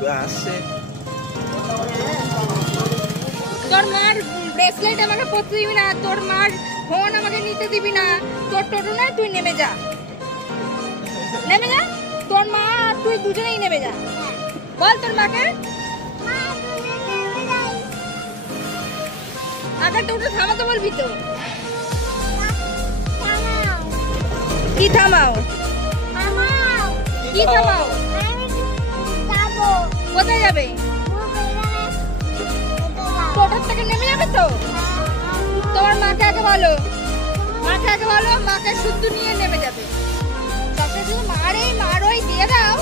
ঘুরে আসছে। তোর মার ব্রেসলেট আমাকে পরতে দিবি না, তোর মার ফোন আমাকে নিতে দিবি না, তোর টোটো নয়, তুই নেমে যা, নেমে যা। তোর মা আর তুই দুজনেই নেমে যা। বল তোর মাকে। আগে টোটো থামাতে বলবি তো। কি থামাও? কি থামাও? কোথায় যাবে? টোটোর থেকে নেমে যাবে তো? তোমার মাকে আগে বলো, মাকে আগে বলো, মাকে শুদ্ধ নিয়ে নেমে যাবে। সবটা শুধু মার ওই দিয়ে দাও।